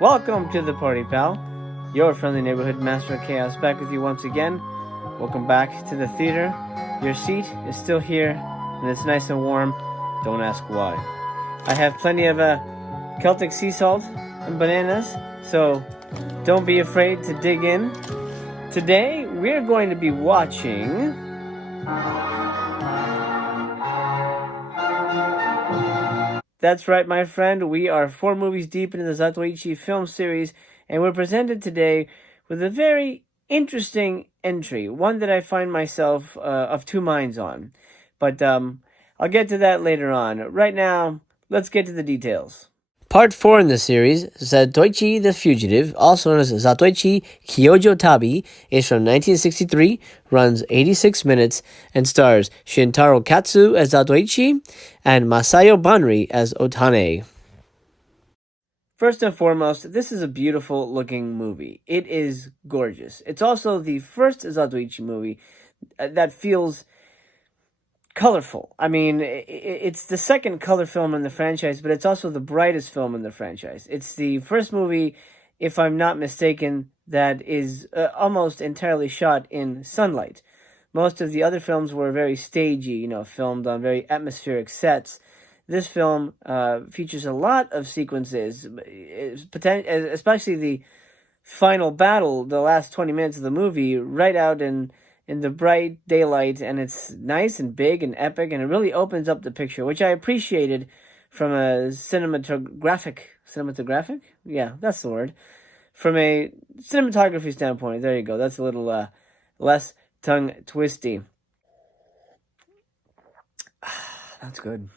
Welcome to the party, pal. Your friendly neighborhood master of chaos back with you once again. Welcome back to the theater. Your seat is still here, and it's nice and warm. Don't ask why. I have plenty of Celtic sea salt and bananas, so don't be afraid to dig in. Today, we're going to be watching... That's right, my friend. We are 4 movies deep into the ZATOICHI film series, and we're presented today with a very interesting entry, one that I find myself of two minds on. But I'll get to that later on. Right now, let's get to the details. Part 4 in the series, ZATOICHI the Fugitive, also known as ZATOICHI Kyojo Tabi, is from 1963, runs 86 minutes, and stars Shintaro Katsu as ZATOICHI and Masayo Banri as Otane. First and foremost, this is a beautiful looking movie. It is gorgeous. It's also the first ZATOICHI movie that feels colorful. I mean, it's the second color film in the franchise, but it's also the brightest film in the franchise. It's the first movie, if I'm not mistaken, that is almost entirely shot in sunlight. Most of the other films were very stagey, filmed on very atmospheric sets. This film features a lot of sequences, especially the final battle, the last 20 minutes of the movie, right out in the bright daylight, and it's nice and big and epic, and it really opens up the picture, which I appreciated from a cinematographic? Yeah, that's the word. From a cinematography standpoint, there you go. That's a little less tongue-twisty. That's good.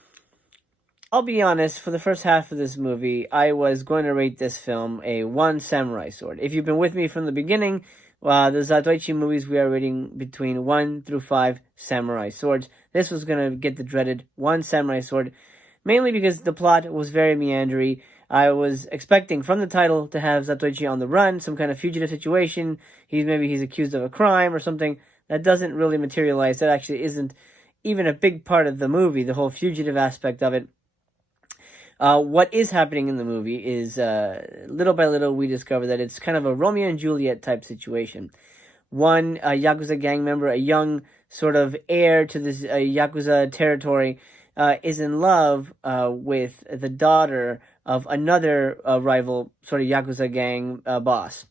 I'll be honest, for the first half of this movie, I was going to rate this film a 1 samurai sword. If you've been with me from the beginning, the ZATOICHI movies, we are rating between 1 through 5 samurai swords. This was going to get the dreaded 1 samurai sword, mainly because the plot was very meandery. I was expecting from the title to have ZATOICHI on the run, some kind of fugitive situation. Maybe he's accused of a crime or something. That doesn't really materialize. That actually isn't even a big part of the movie, the whole fugitive aspect of it. What is happening in the movie is, little by little, we discover that it's kind of a Romeo and Juliet type situation. One Yakuza gang member, a young sort of heir to this Yakuza territory, is in love with the daughter of another rival sort of Yakuza gang boss.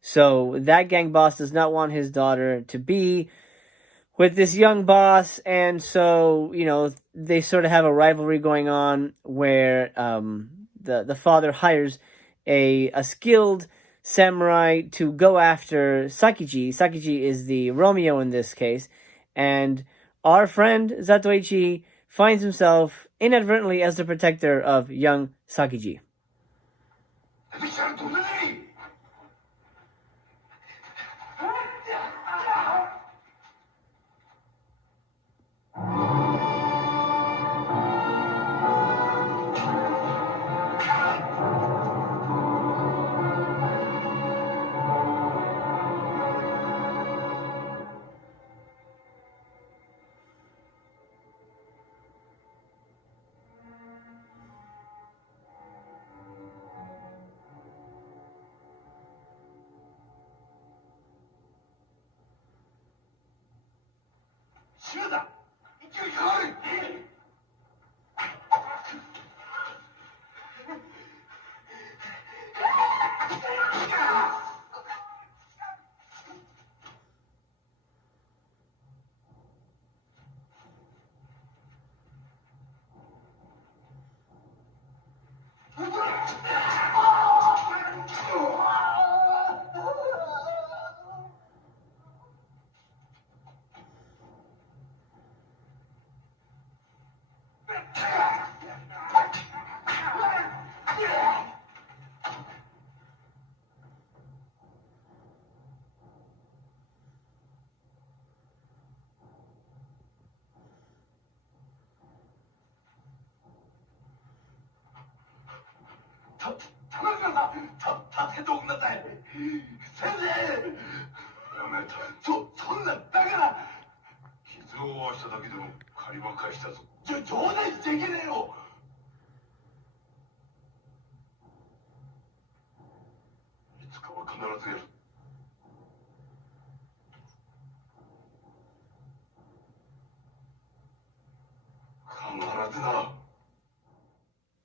So that gang boss does not want his daughter to be with this young boss, and so, they sort of have a rivalry going on where the father hires a skilled samurai to go after Sakiji. Sakiji is the Romeo in this case, and our friend ZATOICHI finds himself inadvertently as the protector of young Sakiji.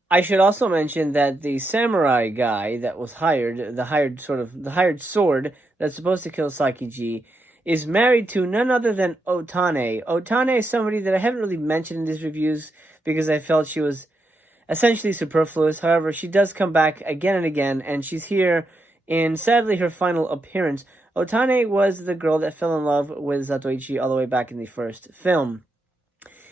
I should also mention that the samurai guy that was hired, the hired sword that's supposed to kill Sakiji, is married to none other than Otane. Otane is somebody that I haven't really mentioned in these reviews because I felt she was essentially superfluous. However, she does come back again and again, and she's here in, sadly, her final appearance. Otane was the girl that fell in love with Zatoichi all the way back in the first film.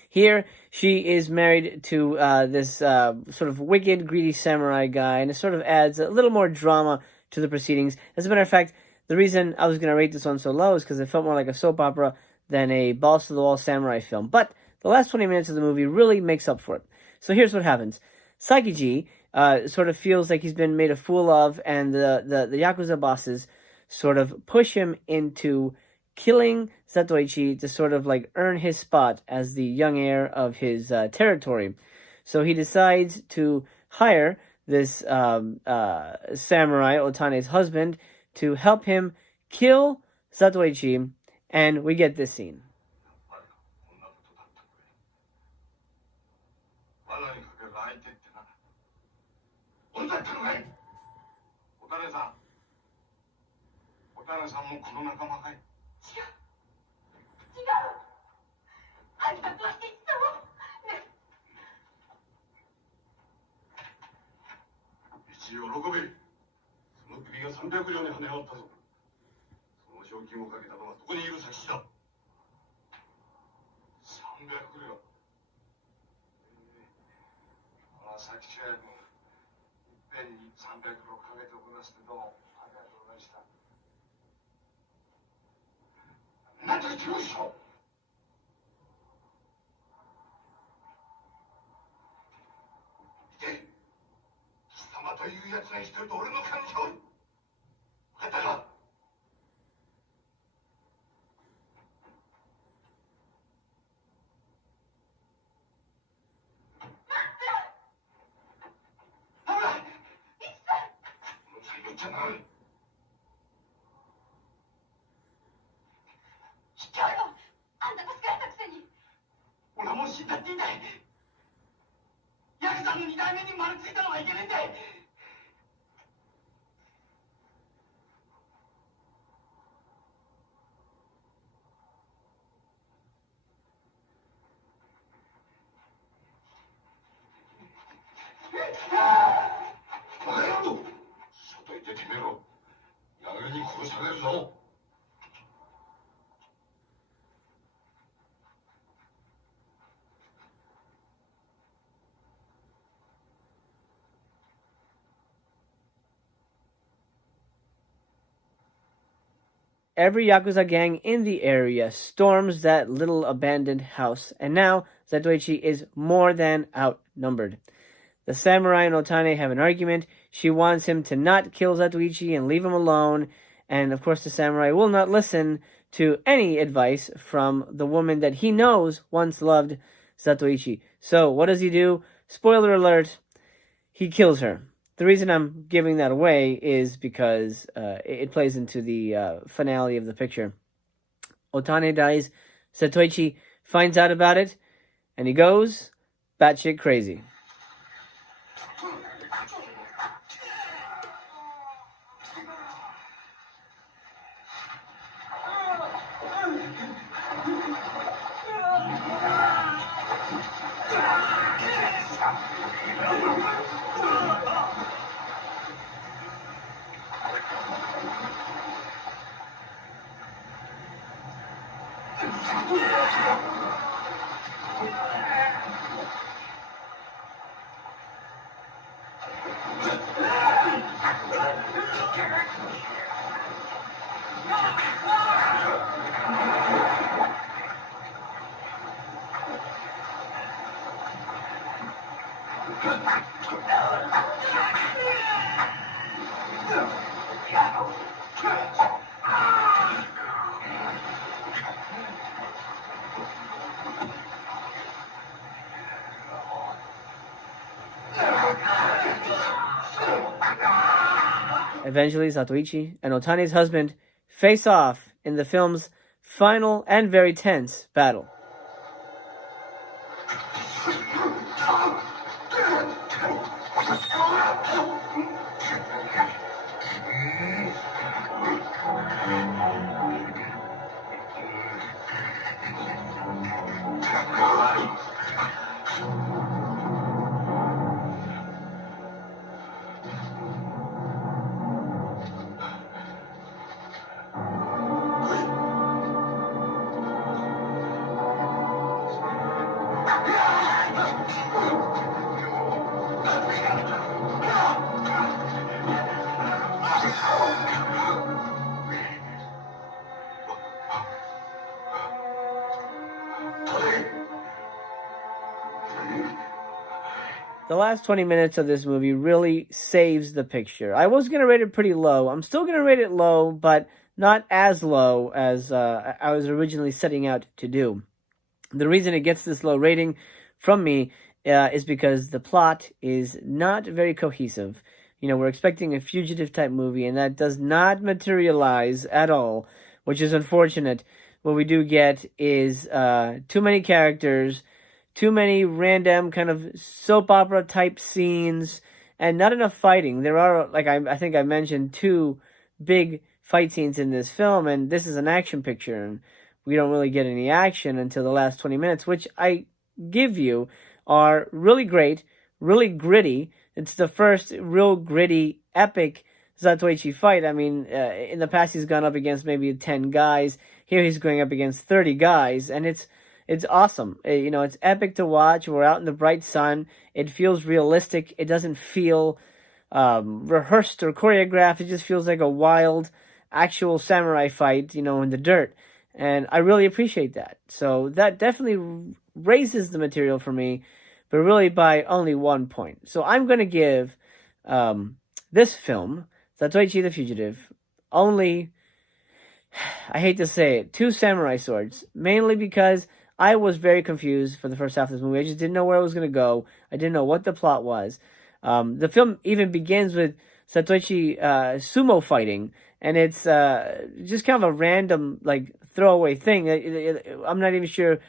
Here, she is married to this sort of wicked, greedy samurai guy, and it sort of adds a little more drama to the proceedings. As a matter of fact, the reason I was going to rate this one so low is because it felt more like a soap opera than a balls-to-the-wall samurai film. But the last 20 minutes of the movie really makes up for it. So here's what happens. Sakiji sort of feels like he's been made a fool of, and the Yakuza bosses sort of push him into killing Zatoichi to sort of like earn his spot as the young heir of his territory. So he decides to hire this samurai, Otane's husband, to help him kill Zatoichi, and we get this scene. Every Yakuza gang in the area storms that little abandoned house, and now Zatoichi is more than outnumbered. The samurai and Otane have an argument. She wants him to not kill Zatoichi and leave him alone, and of course the samurai will not listen to any advice from the woman that he knows once loved Zatoichi. So what does he do? Spoiler alert, he kills her. The reason I'm giving that away is because it plays into the finale of the picture. Otane dies, Zatoichi finds out about it, and he goes batshit crazy. eventually Zatoichi and Otane's husband face off in the film's final and very tense battle. The last 20 minutes of this movie really saves the picture. I was going to rate it pretty low. I'm still going to rate it low, but not as low as I was originally setting out to do. The reason it gets this low rating from me is because the plot is not very cohesive. You know, we're expecting a fugitive type movie, and that does not materialize at all, which is unfortunate. What we do get is too many characters, too many random kind of soap opera type scenes, and not enough fighting. There are, like I think I mentioned, 2 big fight scenes in this film, and this is an action picture, and we don't really get any action until the last 20 minutes, which I give you are really great, really gritty. It's the first real gritty, epic Zatoichi fight. I mean, in the past he's gone up against maybe 10 guys. Here he's going up against 30 guys, and it's awesome. You know, it's epic to watch. We're out in the bright sun. It feels realistic. It doesn't feel rehearsed or choreographed. It just feels like a wild, actual samurai fight, you know, in the dirt. And I really appreciate that. So that definitely raises the material for me, but really by only 1 point. So I'm going to give this film, ZATOICHI the Fugitive, only, I hate to say it, 2 samurai swords. Mainly because I was very confused for the first half of this movie. I just didn't know where it was going to go. I didn't know what the plot was. The film even begins with Zatoichi sumo fighting, and it's just kind of a random, like, throwaway thing. I'm not even sure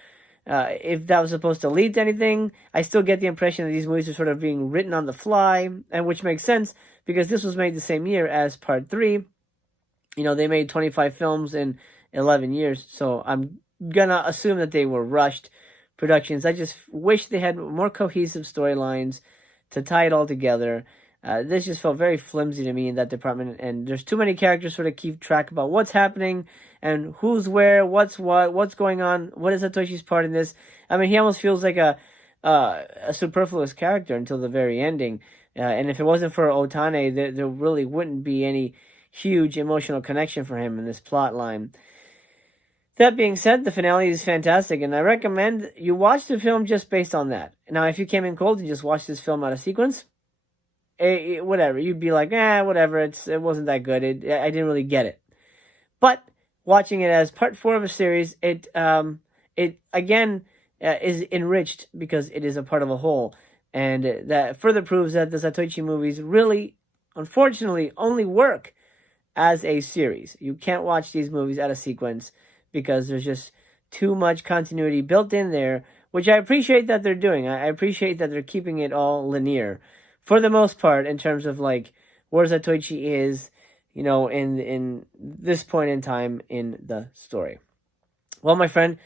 if that was supposed to lead to anything. I still get the impression that these movies are sort of being written on the fly, and which makes sense because this was made the same year as Part 3. You know, they made 25 films in 11 years, so I'm gonna assume that they were rushed productions. I just wish they had more cohesive storylines to tie it all together. This just felt very flimsy to me in that department, and there's too many characters sort of keep track about what's happening and who's where, what's what, what's going on, what is Zatoichi's part in this. I mean, he almost feels like a superfluous character until the very ending. And if it wasn't for Otane, there really wouldn't be any huge emotional connection for him in this plot line. That being said, the finale is fantastic, and I recommend you watch the film just based on that. Now, if you came in cold and just watched this film out of sequence, whatever, you'd be like, whatever, it wasn't that good. I didn't really get it. But watching it as part 4 of a series, it again is enriched because it is a part of a whole, and that further proves that the Zatoichi movies really, unfortunately, only work as a series. You can't watch these movies out of sequence, because there's just too much continuity built in there, which I appreciate that they're doing. I appreciate that they're keeping it all linear, for the most part, in terms of, like, where Zatoichi is, you know, in this point in time in the story. Well, my friend,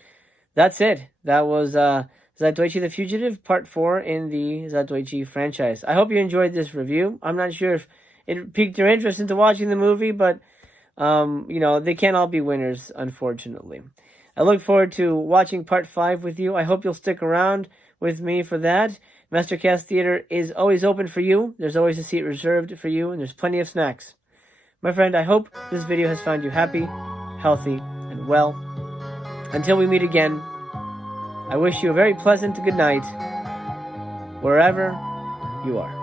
that's it. That was ZATOICHI the Fugitive, Part 4 in the ZATOICHI franchise. I hope you enjoyed this review. I'm not sure if it piqued your interest into watching the movie, but you know, they can't all be winners, unfortunately. I look forward to watching Part 5 with you. I hope you'll stick around with me for that. Mastercast Theater is always open for you. There's always a seat reserved for you, and there's plenty of snacks. My friend, I hope this video has found you happy, healthy, and well. Until we meet again, I wish you a very pleasant good night, wherever you are.